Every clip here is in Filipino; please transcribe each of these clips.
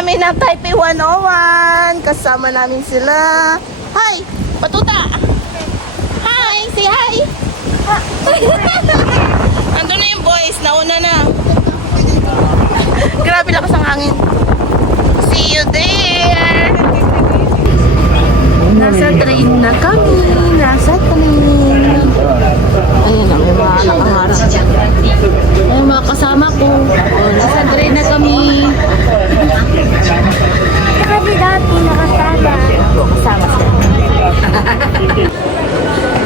kami ng Taipei 101. Kasama namin sila. Hi! Patuta! Hi! Say hi! Ando na yung boys. Nauna na. Grabe lakas ang hangin. See you there! Nasa train na kami. Nasa train. Ayun na, may mga nakaharap. Ay, mga kasama ko. Oh, nasa train na kami. Kasi dati nakasama. Kasama sila.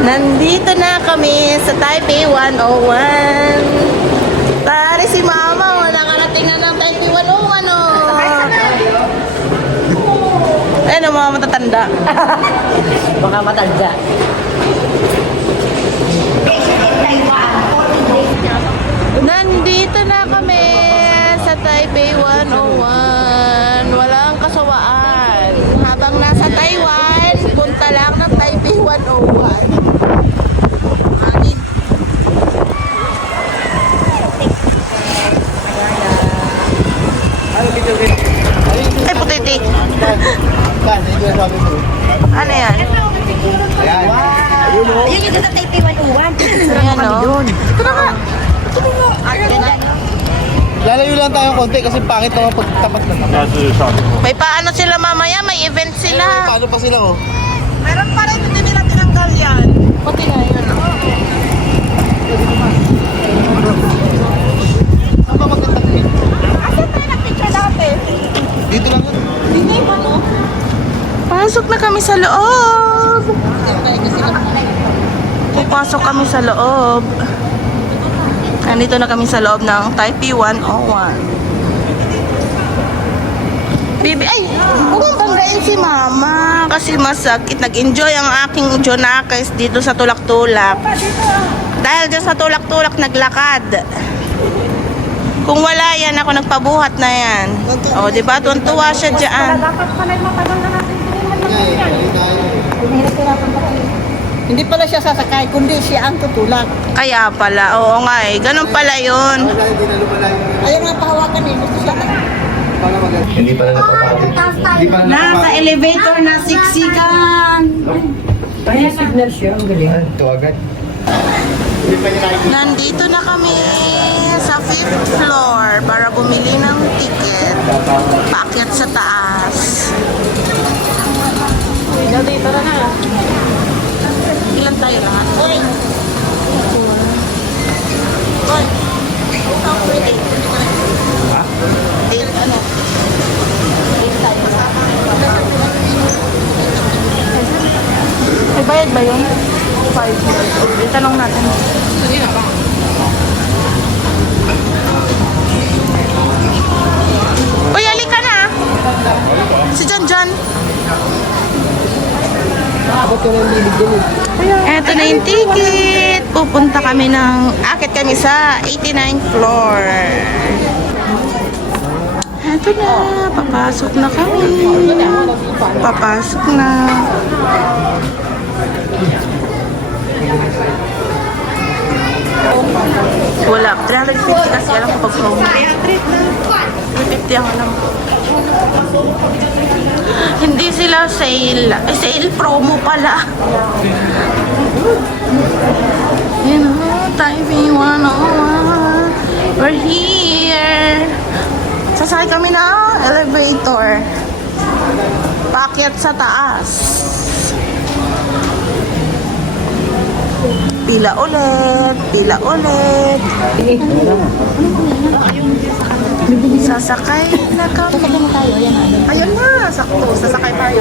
Nandito na kami sa Taipei 101. Pare si Mama, wala nakarating na ng Taipei 101, oh. Ayun ang mga matatanda. Baka matanda. Nandito na kami sa Taipei 101. Walang kasawaan. Habang nasa Taiwan, punta lang ng Taipei 101. Anin. Ay, putiti. Ano yan? Ayun yung sa Taipei 101. Ayan, no? Ito na nga. Lalayo lang tayo konti kasi pangit naman pag tapat na tapat. May paano sila mamaya? May event sila. Paano pa sila oh? Meron pa rin, hindi nila tinanggal yan. Okay na yun. Saan ba magandang yun? Asan tayo nag-picture dati? Dito lang yun. Hindi pa, no? Pasok na kami sa loob. Pupasok kami sa loob. Nandito na kami sa loob ng Taipei 101. Bibi, ay, huwag mong banggain si Mama. Kasi masakit. Nag-enjoy ang aking Jonakis dito sa tulak-tulak. Dahil dyan sa tulak-tulak, naglakad. Kung wala yan, ako nagpabuhat na yan. O, diba? Tuwan-tuwa siya dyan. Dapat pala matagal na natin Hindi pala siya sasakay, kundi siya ang tutulak. Kaya pala, oo nga eh. Ganun pala yun. Ayaw nga pahawakan eh. Gusto siya na. Hindi pala napapagod. Hindi pala Nasa elevator na siksikan. Kaya signal siya, ang galing. Ito agad. Nandito na kami sa 5th floor para bumili ng ticket. Paakyat sa taas. Dito na. Ilan tayo lahat? Oy! Oy! Eight, ano? Eight tayo. May bayad ba yun? 5. Itanong natin. Uy, halika na! Si John John. Eto na yung ticket. Pupunta kami akit kami sa 89th floor. Eto na, papasok na kami. Papasok na. Wala, 350 kasi alam ko pag promo. 350 ang alam ko. Hindi sila sale. Ay, sale promo pala. You know, Taipei 101. We're here. Sasakay kami ng elevator. Paakyat sa taas. Pila ulit. Pila ulit. Sasakay na kami. Sasakay na tayo, yan ano. Ayun na, sakto. Sasakay tayo.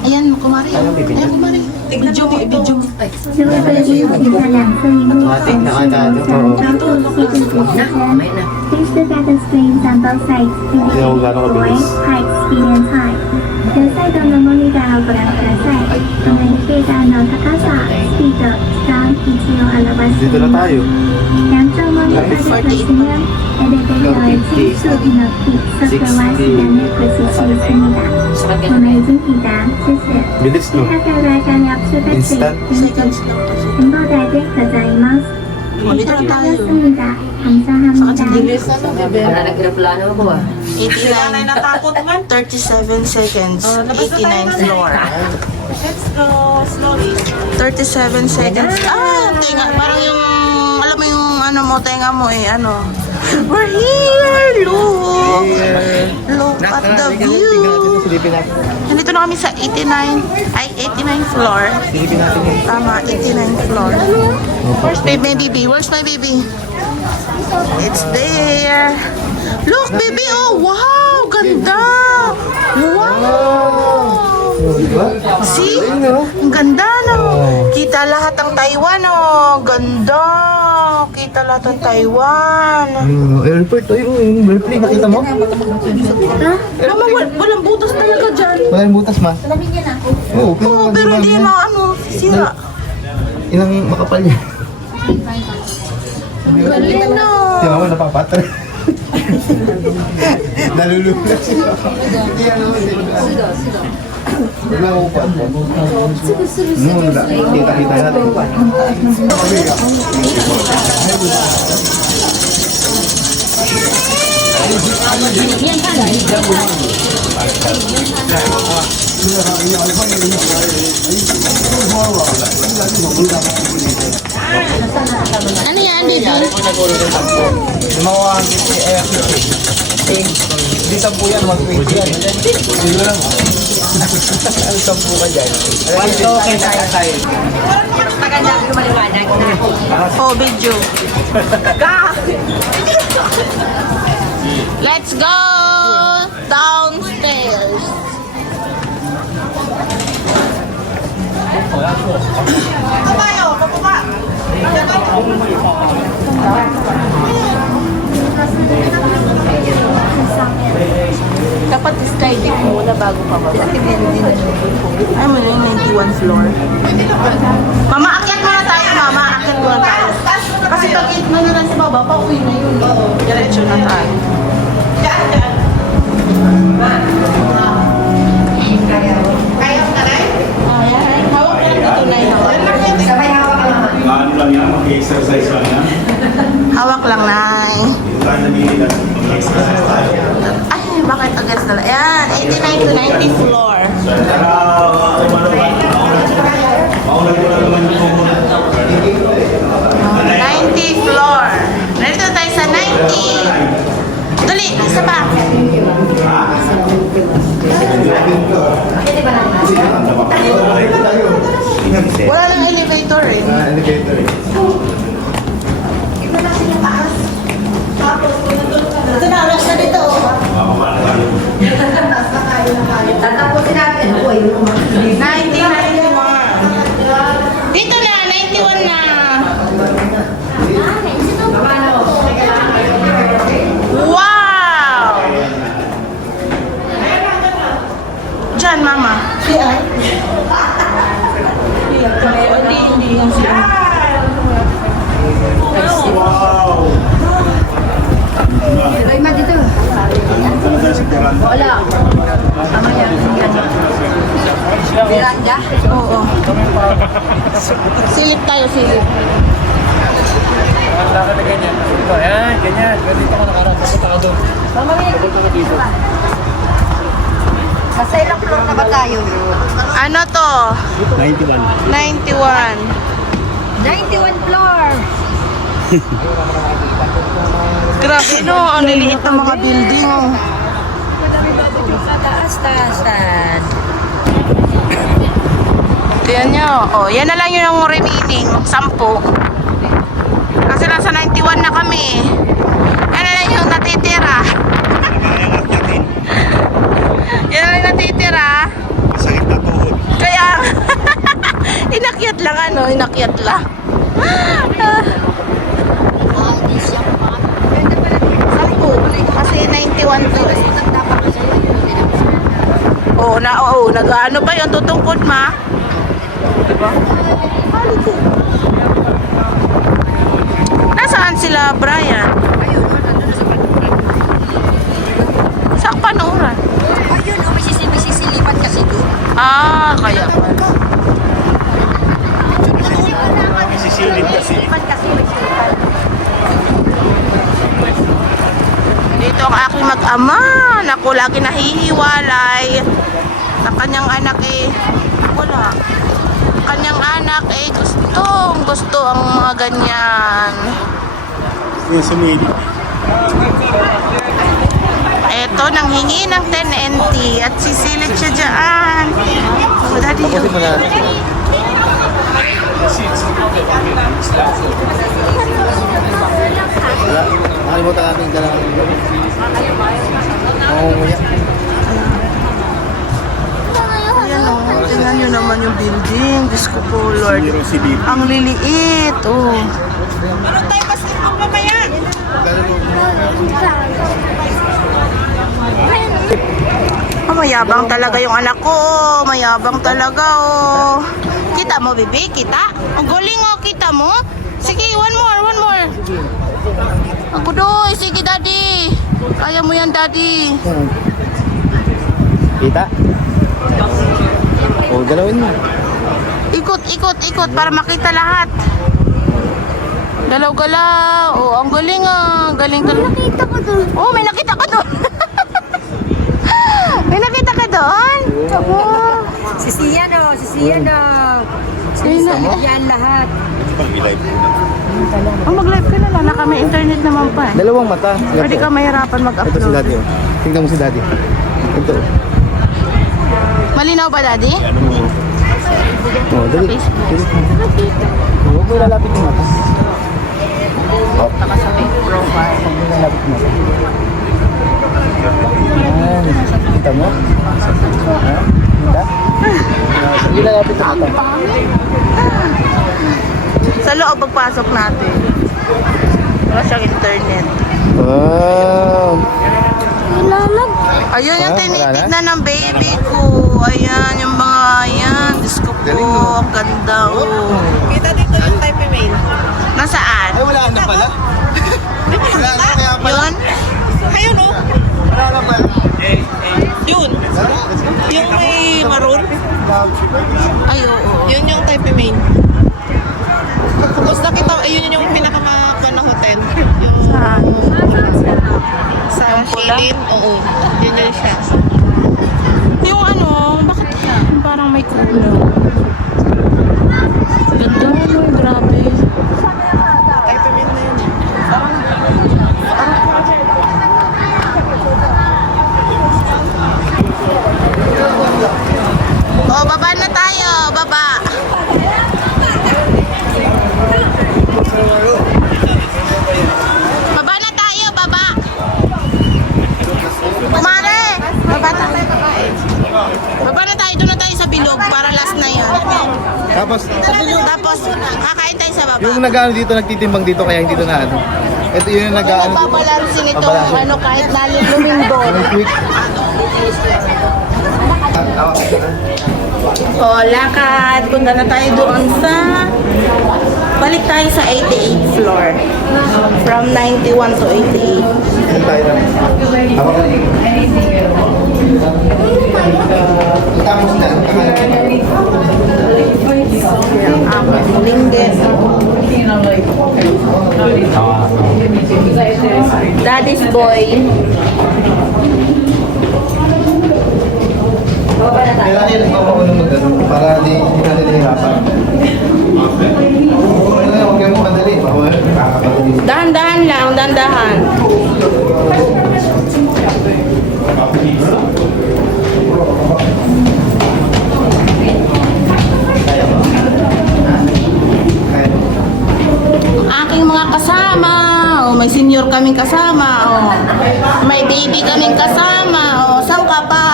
Ayan, kumari. Ayan, kumari. Video mo, video mo. 这位飞机停在两侧荧幕后是一张照片记录图片。Please look at the screens on both sides to indicate voice, height, speed, and time. 両サイドのモニターをご覧ください。画面計算の高さ、スピード、時間、位置を表しています。 Dito na tayo. 两張モニターでご質問。 에베베리어의 칭수기너피 서서와 시간을 볼수 있습니다. Amazing이다. 실수. Bilis, no? 학교가 약속을 Instant? Seconds lang kasi. 행복하게 가자이마스. Dito na tayo. 수고하셨습니다. 감사합니다. Nagreplano ako ah. 89. 37 seconds. 89 floor. Let's go slowly. 37 seconds. Ah, tenga. Parang yung, alam mo yung ano mo, tenga mo eh, ano. We're here! Look! Look at the view! Silipin natin. Nandito na kami sa 89 floor. Silipin natin yun. Tama, 89 floor. Where's my baby? Where's my baby? It's there. Look, baby! Oh, wow! Ganda! Wow! Diba? See? Ayun, no? Ang ganda, no? Kita lahat ng Taiwan, oh. Ganda. Kita lahat ng Taiwan. Airport, yung airplane, nakita mo? Mama, walang butas talaga dyan. Wala yung butas, ma. Oo, Oo, pero hindi na, ano, sira. Ilang makapal yan. Galing, no? Di ba, napapatay. Nalulula siya. Hindi yan naman, di ba? Wala ko pa. Kita-kita natin. Ano yan, baby? Yung mga 150, hindi 10 yan, 120 yan. Hindi lang. Ano 10 ka dyan? Okay, tayo. Oh, video. Let's go downstairs. Dapat skydip muna bago pa baba. Ay, mo yung 91 floor. Mama, akyat muna tayo, mama. Akyat muna tayo. Kasi pag 8 na lang sa baba, pauwi na yun. Diretso na tayo. Kaya ka na? Kaya. Hawak lang dito na yun. Ano lang yan, mag-exercise lang yan. Hawak lang, Nay. Dito tayo namili lang, mag-exercise tayo. Ay, bakit against na lang? Ayan, 89 to 90 floor. Tara, mauna ko na naman yung 90 floor. Nandito tayo sa 90. Dali, isa pa. Wala lang elevator eh. Elevator eh. Ito na, oras na dito. Tatapusin natin. 90, 91. Dito na, 91 na. Wow! Diyan, mama. Hindi yung siya. Wow! Ima dito. Wala. Mamaya. Miranda? Oo. Silip tayo, silip. Lakad na ganyan. Ito, ayan, ganyan. Ganito ka nakaraan. Pupunta ka doon. Mamaya. Pupunta ka dito. Sa ilang floor na ba tayo? Ano to? 91. 91. 91 floor. Grabe no, ang liliit ng mga building. Taas. Tingnan nyo. Oh, yan na lang yung remaining. 10. Kasi nasa 91 na kami. Yan na lang yung natitira. Yan na lang natitira. Sakit na tuhod. Kaya, inakyat lang ano, inakyat lang. Kasi 91 to eh. Oo, nag-ano pa yung tutungkod ma. Diba? Nasaan sila, Brian? panuran. Ayun, may sisilipat kasi doon. Ah, kaya pala. Sisilip kasi. Dito ang aking mag-ama. Naku, lagi nahihiwalay. Sa kanyang anak eh. Wala. Kanyang anak eh gusto ang mga ganyan. Yung sumili. Eto, nanghingi ng 10 NT at sisilip siya dyan. Oh, daddy. Tapusin mo na. Wala. Nakalimutan natin yung dalang. Nguya. Ayan o, tingnan nyo naman yung building. Diyos ko po, Lord. Meron si Bibi. Ang liliit, oh. Oh, mayabang talaga yung anak ko. Oh. Mayabang talaga, oh. Kita mo, Bibi? Kita? Ang galing, oh. Kita mo? Sige, one more. Ako doy. Sige, Daddy. Kaya mo yan, Daddy. Kita? O, galawin mo. Ikot para makita lahat. Galaw-galaw. Oh, ang galing, ah. Galing talaga. Nakita ko doon. Oh, may nakita ka doon. May nakita ka doon? Oh. Si Sian o. Yan lahat. Pag-live. Oh, mag-live ka na lang. Naka may internet naman pa. Eh. Dalawang mata. Pwede ka mahirapan Ito si mag-upload. Daddy. Oh. Tingnan mo si Daddy. Ito. Malinaw ba, Daddy? Oh, dali. Facebook. Huwag mo ilalapit yung mata. Naka sa profile. Huwag mo ilalapit yung mata. Yan. Kita mo? Ha? Kita? Huwag ilalapit yung mata. Sa loob pagpasok natin. Wala siyang internet. Wow. Ayun yung Ah, wala tinitignan ng baby ko. Ayan, yung mga, ayan. Diyos ko po, ang ganda, oh. Kita dito yung type email. Nasaan? Ay, wala na pala. Wala na kaya pala. Yun? Ayun o. Wala na pala. Yun. Yung may maroon. Ay, oo. Yun yung type email. Tapos nakita, ayun yung pinakamapa na hotel. Yung Saan? sa Yung pula? Shilin. Oo. Yun yun siya. Yung ano, bakit parang may kulang? Ganda, no? Grabe. Type email na yun. Oh, baba na tayo. Baba. Baba na tayo. Baba. Kumare. Baba tayo. Baba na tayo. Doon na tayo sa bilog para last na yun. Tapos, Tapos, kakain tayo sa baba. yung nag-ano dito, nagtitimbang dito, kaya hindi ito na ano. Ito yun yung nag-ano. Babalancing itong Babalancing. ano kahit lumindol. May quick. O, lakad. Punta na tayo doon sa... Balik tayo sa 88th floor. From 91 to 88. Ano tayo na? Tapos na. Ang aking linggit. Daddy's boy. Kailangan yung nagpapakulo mo doon para hindi natin nahihirapan. Huwag kayong madali. Nakakapatid. Dahan-dahan lang, dahan-dahan. Aking mga kasama. Oh, may senior kaming kasama. Oh. May baby kaming kasama. Oh, saan ka pa?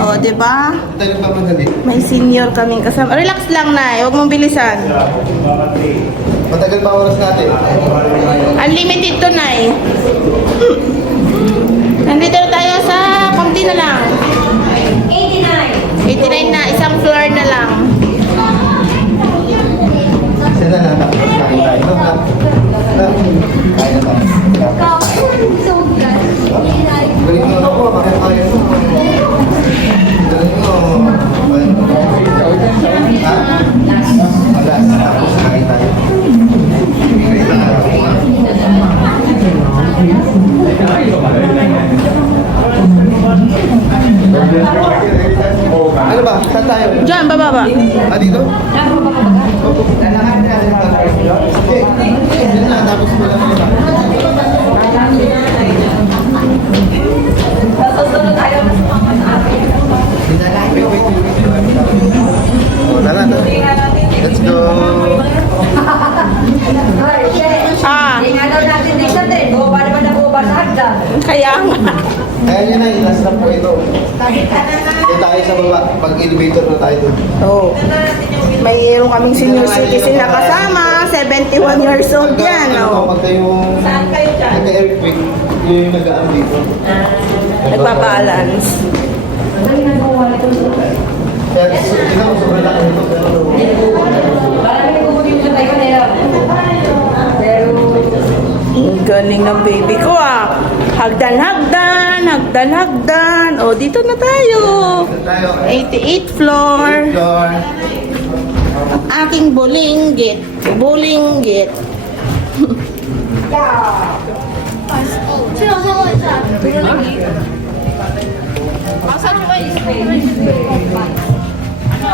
Oh, 'di ba? Tayo pa madali. May senior kaming kasama. Relax lang na, huwag mong bilisan. Matagal pa oras natin. Unlimited to na eh. Nandito na tayo sa konti na lang. 89 na, isang floor na lang. Sila na. Kain tayo. Kain na tayo. Galing mo. Kaya nga. Kaya nyo na, last na po ito. Doon tayo sa baba, pag-elevator na tayo doon. Oo. Mayroon kaming senior citizen na kasama. 71 years old yan. Oh. Pag kayong nagka-earthquake, yun yung nag-aan dito. Nagpa-balance. Kaya ito, sobrang laki nito. Ang galing ng baby ko ah. Hagdan-hagdan, hagdan-hagdan. O, dito na tayo. Tayo. 88th floor. Floor. Ang aking bulinggit. Bulinggit.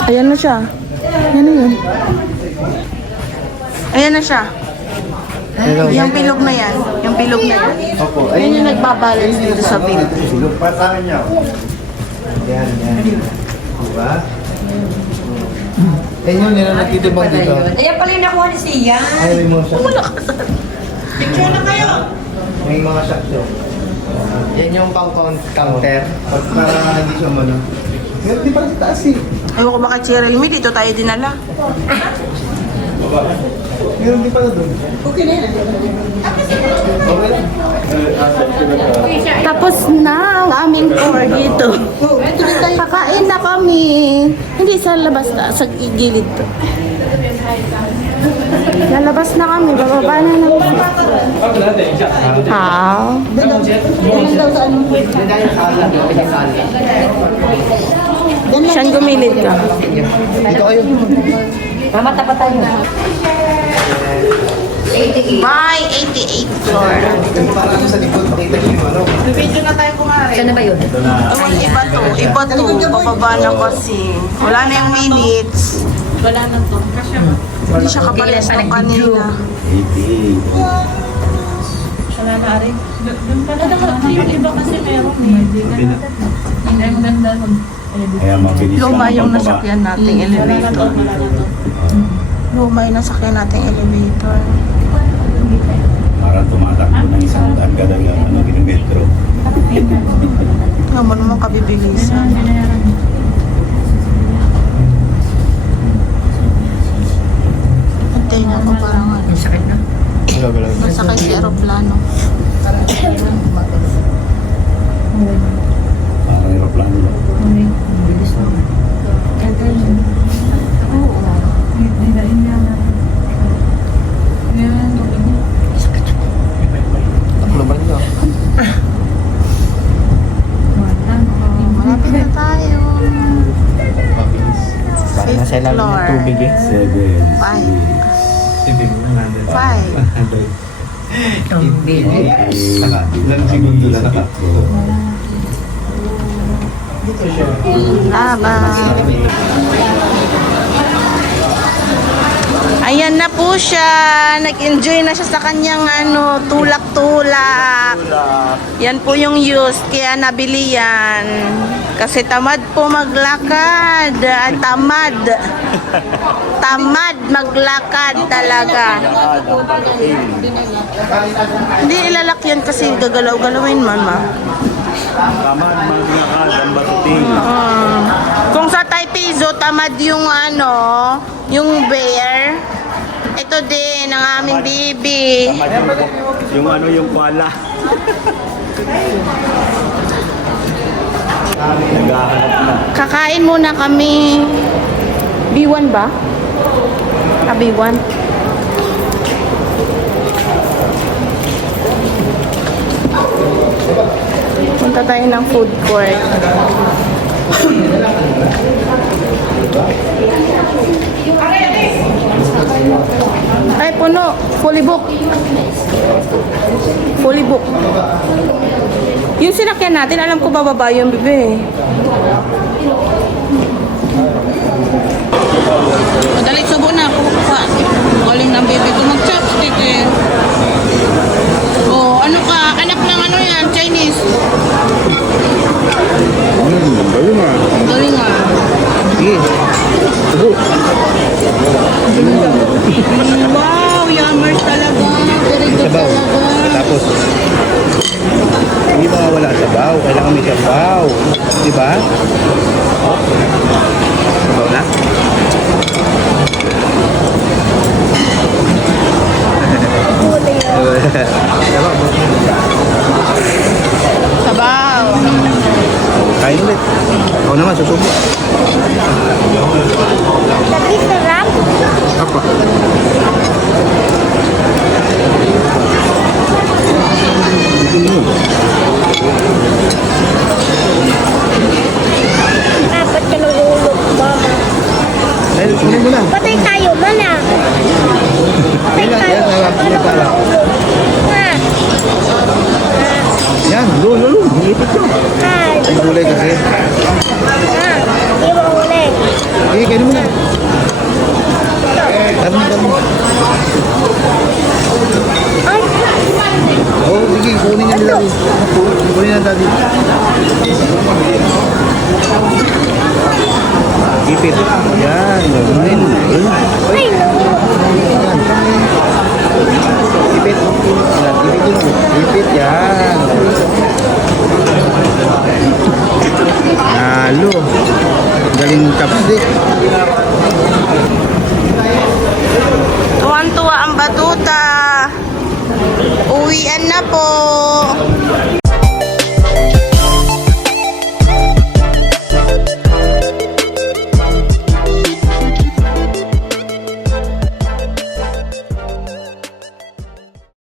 Ayan na siya. Ayan na yun. Ayan na siya. Yung bilog na yan. Yung bilog na yan. Opo. Yan yung nagbabalance dito sa bed. Patangan niyo. Yan, yan. Diba? Yan yun, nila nagtitibang dito. Ayan pala yung nakuha ni Sia. Ay, may mga shock. Picture na kayo. May mga shock show. Yan yung pang-counter. Para hindi siya mano. Pero di pala sa taas eh. Ayaw ko baka Cheryl Me, dito tayo dinala. Meron di pala doon. Okay na yan. Okay lang. Tapos na ang aming tour dito. Kakain na kami. Hindi sa labas na, sa gilid to. Lalabas na kami, bababa na lang. Ha? Saan gumilid ka? Dito kayo. Mama, tapat tayo. By 88th floor. Para ano sa likod, makita niyo yung ano. Saan na ba yun? Oh, iba to. Iba to. Bababa na kasi. Wala na yung minutes. Wala na to. Hindi siya kapalis ng kanina. Kaya mabilis Luma lang yung pagbaba. nasakyan nating elevator. Luma yung nasakyan nating elevator. Parang tumatakbo ng isang daan kada kilometro. Tingnan mo naman kabibilisan. Antayin ako parang ano. Ang sakit na. Masakay si aeroplano. Parang aeroplano lang. Taklo ba nito? Malapit na tayo. Parang nasa ilalim ng tubig eh. 7. 5. 5. Ang bilis. Ilang segundo lang ito. Ayan na po siya. Nag-enjoy na siya sa kanyang ano, tulak-tulak. Yan po yung use. Kaya nabili yan. Kasi tamad po maglakad. Tamad. Tamad maglakad talaga. Hindi ilalak yan kasi gagalaw-galawin, mama. Tamad maglakad ang batuting. Kung sa Taipizo, tamad yung ano, yung bear. Ito din, ang aming baby. Tamad yung ano yung koala. Naghahanap na. Kakain muna kami. B1 ba? B1. Punta tayo ng food court. Ay, puno. Fully book. Fully book. Yung sinakyan natin, alam ko bababa yung bebe. Madali subo na ako. Galing ng bebe ko mag-chopstick eh. Oh, ano ka? Anak ng ano yan? Chinese. Galing ah. Wow, yummers talaga. Very good talaga. Tapos, wala sabaw. Kailangan may sabaw. Di ba? Sabaw na? Sabaw. Kain ulit. Ako naman, susubo. Tapi sarap. Apa? Dapat ka nangulog, mama. Dahil, kunin mo lang. Patay tayo, mana. Patay Yan, tayo. yan, harap, Ano yan, harap. Ha? Yan, lulo. Hihipit ko. Ha? Ay, gulay kasi. Ha? Di mo ulit. Sige, kainin mo na. Dami. Ay, Oo, sige, kunin niya nila. Kunin na daddy. Ipit. Yan. Kunin. ay, no. Yan. Ipit. Yan, ipit yun. Ipit, yan. Halo. Galing chopstick. Tuwan-tuwa ang batuta. Uwian na po.